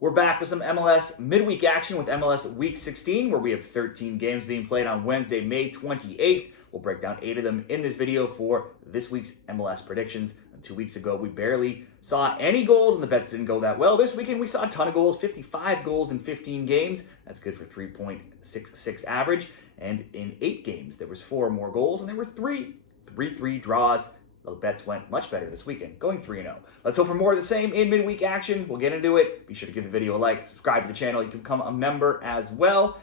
We're back with some MLS midweek action with MLS Week 16, where we have 13 games being played on Wednesday, May 28th. We'll break down 8 of them in this video for this week's MLS predictions. 2 weeks ago, we barely saw any goals, and the bets didn't go that well. This weekend, we saw a ton of goals, 55 goals in 15 games. That's good for 3.66 average. And in 8 games, there was 4 more goals, and there were 3 draws. The bets went much better this weekend, going 3-0. Let's hope for more of the same in midweek action. We'll get into it. Be sure to give the video a like, subscribe to the channel. You can become a member as well.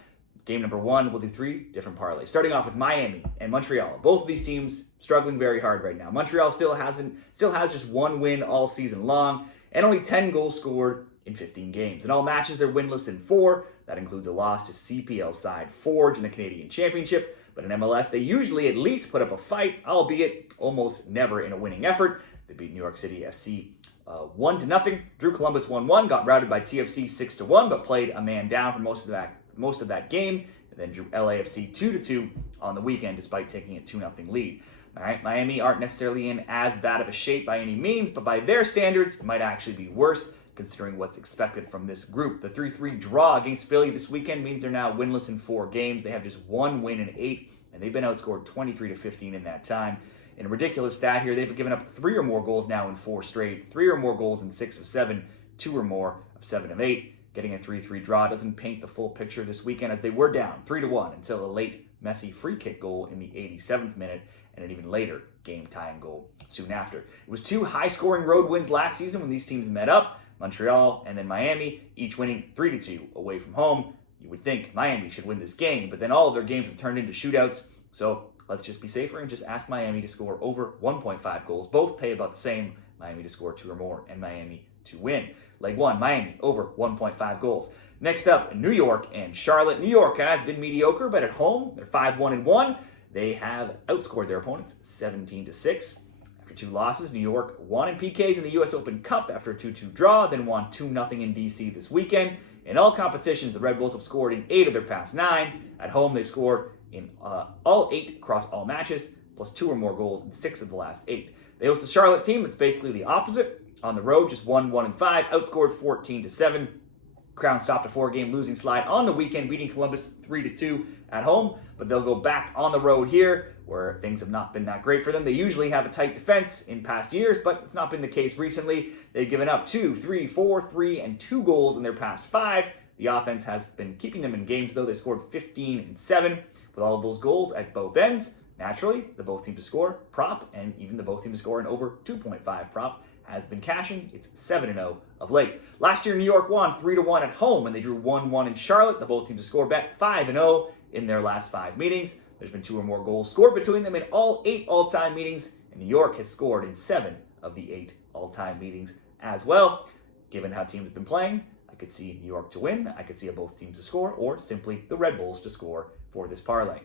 Game number 1, we'll do 3 different parlays. Starting off with Miami and Montreal. Both of these teams struggling very hard right now. Montreal still has just 1 win all season long and only 10 goals scored in 15 games. In all matches, they're winless in 4. That includes a loss to CPL side Forge in the Canadian Championship. But in MLS, they usually at least put up a fight, albeit almost never in a winning effort. They beat New York City FC 1-0, drew Columbus 1-1, got routed by TFC 6-1, but played a man down for most of that game, and then drew LAFC 2-2 on the weekend, despite taking a 2-0 lead. All right, Miami aren't necessarily in as bad of a shape by any means, but by their standards, it might actually be worse, considering what's expected from this group. The 3-3 draw against Philly this weekend means they're now winless in 4 games. They have just 1 win in 8, and they've been outscored 23-15 in that time. In a ridiculous stat here, they've given up 3 or more goals now in 4 straight, 3 or more goals in 6 of 7, 2 or more of 7 of 8. Getting a 3-3 draw doesn't paint the full picture this weekend, as they were down 3-1 until a late Messi free kick goal in the 87th minute, and an even later game-tying goal soon after. It was 2 high-scoring road wins last season when these teams met up, Montreal and then Miami, each winning 3-2 away from home. You would think Miami should win this game, but then all of their games have turned into shootouts, so let's just be safer and just ask Miami to score over 1.5 goals. Both pay about the same, Miami to score 2 or more, and Miami to win. Leg 1, Miami over 1.5 goals. Next up, New York and Charlotte. New York has been mediocre, but at home, they're 5-1-1. They have outscored their opponents 17-6. After 2 losses, New York won in PKs in the U.S. Open Cup after a 2-2 draw, then won 2-0 in D.C. this weekend. In all competitions, the Red Bulls have scored in 8 of their past 9. At home, they've scored in all 8 across all matches, plus 2 or more goals in 6 of the last 8. They host the Charlotte team that's basically the opposite. On the road, just 1-1-5, outscored 14-7. Crown stopped a 4-game losing slide on the weekend, beating Columbus 3-2 at home, but they'll go back on the road here, where things have not been that great for them. They usually have a tight defense in past years, but it's not been the case recently. They've given up 2, 3, 4, 3, and 2 goals in their past 5. The offense has been keeping them in games, though. They scored 15-7 with all of those goals at both ends. Naturally, the both teams to score prop, and even the both teams to score an over 2.5 prop has been cashing. It's 7-0 of late. Last year, New York won 3-1 at home, and they drew 1-1 in Charlotte. The both teams to score bet 5-0 in their last 5 meetings. There's been 2 or more goals scored between them in all 8 all-time meetings, and New York has scored in 7 of the 8 all-time meetings as well. Given how teams have been playing, I could see New York to win. I could see both teams to score, or simply the Red Bulls to score for this parlay.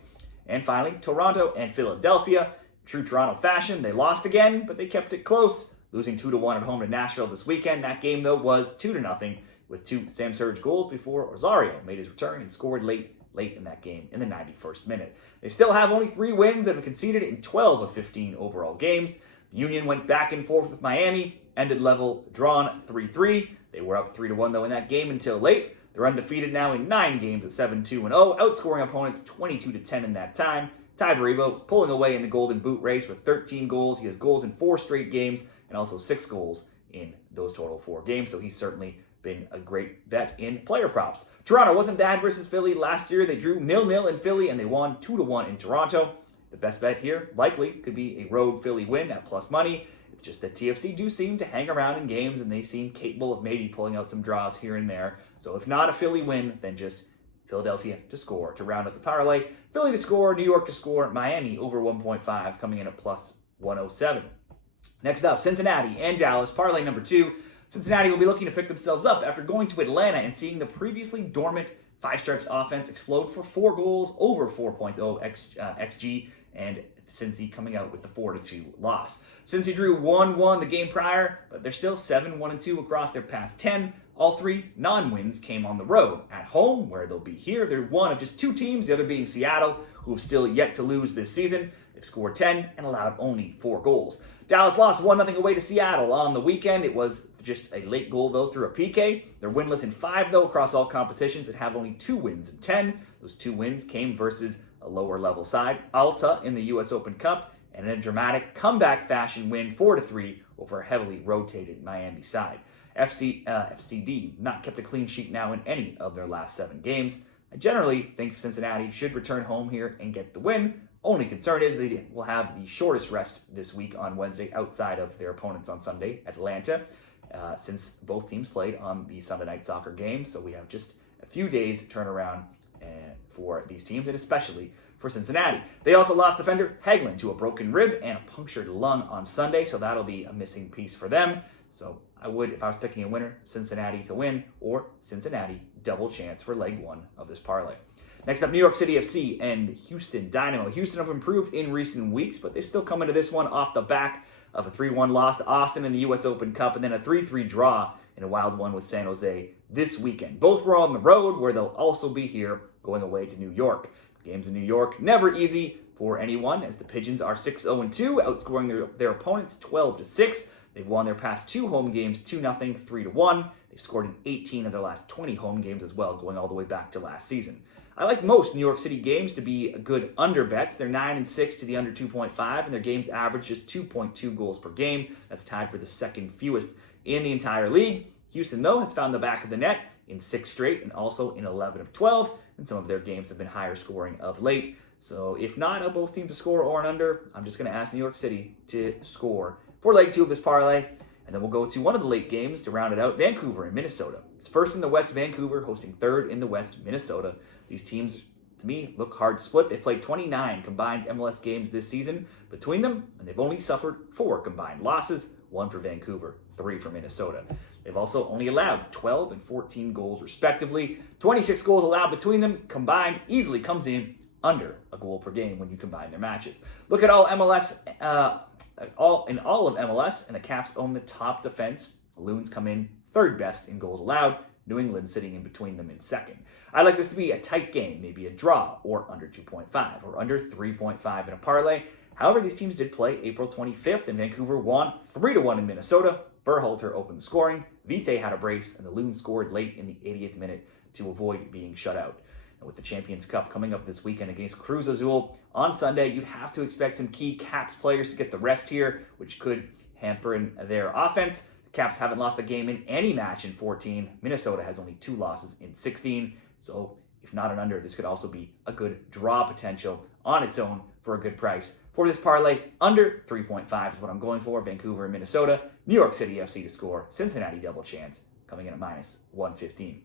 And finally, Toronto and Philadelphia. True Toronto fashion, they lost again, but they kept it close, losing 2-1 at home to Nashville this weekend. That game, though, was 2-0 with 2 Sam Surge goals before Rosario made his return and scored late in that game in the 91st minute. They still have only 3 wins and have conceded in 12 of 15 overall games. The Union went back and forth with Miami, ended level, drawn 3-3. They were up 3-1, though, in that game until late. They're undefeated now in 9 games at 7-2-0, outscoring opponents 22-10 in that time. Ty Baribo pulling away in the Golden Boot race with 13 goals. He has goals in 4 straight games and also 6 goals in those total 4 games, so he's certainly been a great bet in player props. Toronto wasn't bad versus Philly last year. They drew 0-0 in Philly, and they won 2-1 in Toronto. The best bet here likely could be a road Philly win at plus money. It's just that TFC do seem to hang around in games, and they seem capable of maybe pulling out some draws here and there. So if not a Philly win, then just Philadelphia to score to round up the parlay. Philly to score, New York to score, Miami over 1.5 coming in at plus 107. Next up, Cincinnati and Dallas, parlay number 2. Cincinnati will be looking to pick themselves up after going to Atlanta and seeing the previously dormant Five Stripes offense explode for 4 goals, over 4.0 XG, and Cincy coming out with the 4-2 loss. Cincy drew 1-1 the game prior, but they're still 7-1-2 across their past 10. All 3 non-wins came on the road. At home, where they'll be here, they're one of just 2 teams, the other being Seattle, who have still yet to lose this season. They've scored 10 and allowed only 4 goals. Dallas lost 1-0 away to Seattle on the weekend. It was just a late goal, though, through a PK. They're winless in 5, though, across all competitions and have only 2 wins in 10. Those 2 wins came versus a lower-level side, Alta, in the U.S. Open Cup, and in a dramatic comeback fashion win 4-3 over a heavily rotated Miami side. FCD not kept a clean sheet now in any of their last 7 games. I generally think Cincinnati should return home here and get the win. Only concern is they will have the shortest rest this week on Wednesday outside of their opponents on Sunday, Atlanta, since both teams played on the Sunday night soccer game. So we have just a few days turnaround for these teams, and especially for Cincinnati. They also lost defender Hagelin to a broken rib and a punctured lung on Sunday, so that'll be a missing piece for them. So I would, if I was picking a winner, Cincinnati to win, or Cincinnati double chance for leg 1 of this parlay. Next up, New York City FC and Houston Dynamo. Houston have improved in recent weeks, but they're still coming to this one off the back of a 3-1 loss to Austin in the U.S. Open Cup, and then a 3-3 draw in a wild one with San Jose this weekend. Both were on the road, where they'll also be here going away to New York. Games in New York, never easy for anyone, as the Pigeons are 6-0-2, outscoring their opponents 12-6. They've won their past 2 home games 2-0, 3-1. They've scored in 18 of their last 20 home games as well, going all the way back to last season. I like most New York City games to be good under bets. They're 9-6 to the under 2.5, and their games average just 2.2 goals per game. That's tied for the second fewest in the entire league. Houston, though, has found the back of the net in 6 straight and also in 11 of 12, and some of their games have been higher scoring of late. So if not both teams to score or an under, I'm just going to ask New York City to score for leg 2 of this parlay. And then we'll go to one of the late games to round it out, Vancouver and Minnesota. It's first in the West, Vancouver, hosting third in the West, Minnesota. These teams, to me, look hard to split. They've played 29 combined MLS games this season between them, and they've only suffered 4 combined losses, 1 for Vancouver, 3 for Minnesota. They've also only allowed 12 and 14 goals respectively. 26 goals allowed between them combined easily comes in under a goal per game when you combine their matches. Look at all MLS, all of MLS, and the Caps own the top defense. The Loons come in 3rd best in goals allowed. New England sitting in between them in 2nd. I'd like this to be a tight game, maybe a draw, or under 2.5, or under 3.5 in a parlay. However, these teams did play April 25th, and Vancouver won 3-1 in Minnesota. Berhalter opened the scoring. Vite had a brace, and the Loons scored late in the 80th minute to avoid being shut out. And with the Champions Cup coming up this weekend against Cruz Azul on Sunday, you'd have to expect some key Caps players to get the rest here, which could hamper in their offense. The Caps haven't lost a game in any match in 14. Minnesota has only 2 losses in 16. So if not an under, this could also be a good draw potential on its own for a good price. For this parlay, under 3.5 is what I'm going for. Vancouver and Minnesota. New York City FC to score. Cincinnati double chance coming in at -115.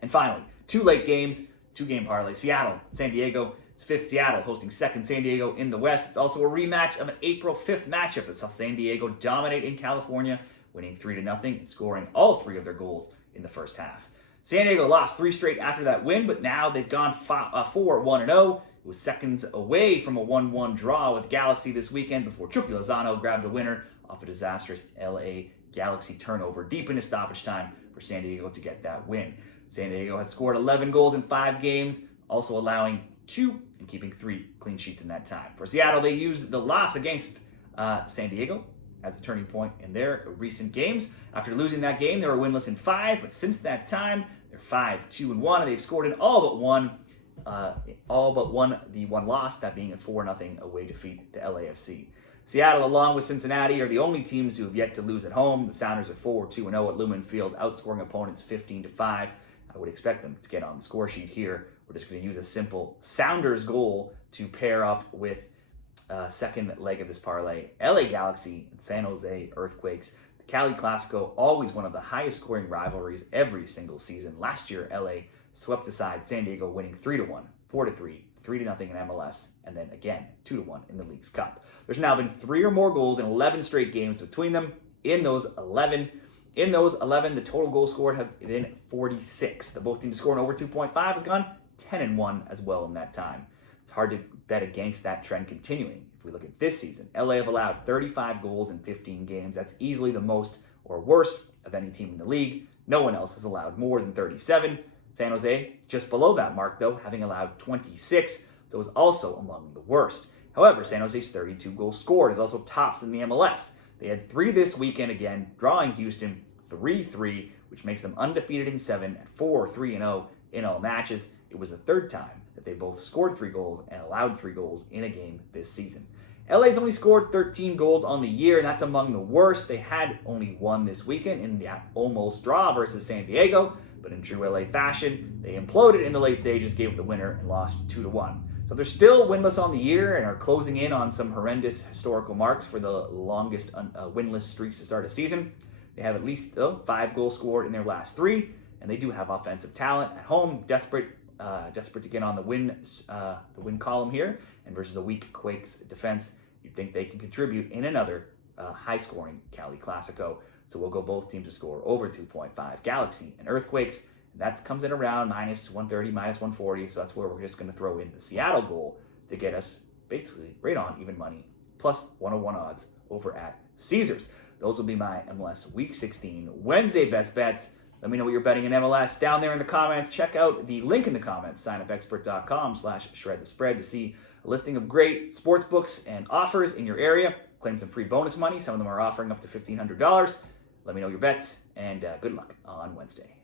And finally, 2 late games, 2-game parlay. Seattle, San Diego. It's 5th Seattle hosting 2nd San Diego in the West. It's also a rematch of an April 5th matchup that saw San Diego dominate in California, winning 3-0 and scoring all 3 of their goals in the first half. San Diego lost 3 straight after that win, but now they've gone 4-1-0. It was seconds away from a 1-1 draw with Galaxy this weekend before Chucky Lozano grabbed a winner off a disastrous LA Galaxy turnover deep into stoppage time for San Diego to get that win. San Diego has scored 11 goals in 5 games, also allowing 2 and keeping 3 clean sheets in that time. For Seattle, they used the loss against San Diego as a turning point in their recent games. After losing that game, they were winless in 5, but since that time, they're 5-2-1, and they've scored in all but one, the one loss, that being a 4-0 away defeat to LAFC. Seattle, along with Cincinnati, are the only teams who have yet to lose at home. The Sounders are 4-2-0 at Lumen Field, outscoring opponents 15-5. I would expect them to get on the score sheet here. We're just going to use a simple Sounders goal to pair up with second leg of this parlay. LA Galaxy and San Jose Earthquakes. The Cali Clasico, always one of the highest scoring rivalries every single season. Last year, LA swept aside San Diego, winning 3-1, 4-3, 3-0 in MLS, and then again 2-1 in the League's Cup. There's now been 3 or more goals in 11 straight games between them. In those 11, the total goals scored have been 46. The both teams scoring over 2.5 has gone 10-1 as well in that time. It's hard to bet against that trend continuing. If we look at this season, LA have allowed 35 goals in 15 games. That's easily the most or worst of any team in the league. No one else has allowed more than 37. San Jose, just below that mark though, having allowed 26, so is also among the worst. However, San Jose's 32 goals scored is also tops in the MLS. They had 3 this weekend again, drawing Houston 3-3, which makes them undefeated in 7 at 4-3-0 in all matches. It was the 3rd time that they both scored 3 goals and allowed 3 goals in a game this season. LA's only scored 13 goals on the year, and that's among the worst. They had only 1 this weekend in the almost draw versus San Diego, but in true LA fashion, they imploded in the late stages, gave the winner, and lost 2-1. So they're still winless on the year and are closing in on some horrendous historical marks for the longest winless streaks to start a season. They have at least 5 goals scored in their last 3, and they do have offensive talent at home, desperate to get on the win column here. And versus the weak Quakes defense, you'd think they can contribute in another high-scoring Cali Clasico. So we'll go both teams to score over 2.5. Galaxy and Earthquakes. That comes in around minus 130, minus 140. So that's where we're just going to throw in the Seattle goal to get us basically right on even money, plus 101 odds over at Caesars. Those will be my MLS Week 16 Wednesday best bets. Let me know what you're betting in MLS down there in the comments. Check out the link in the comments, signupexpert.com/shredthespread to see a listing of great sports books and offers in your area. Claim some free bonus money. Some of them are offering up to $1,500. Let me know your bets, and good luck on Wednesday.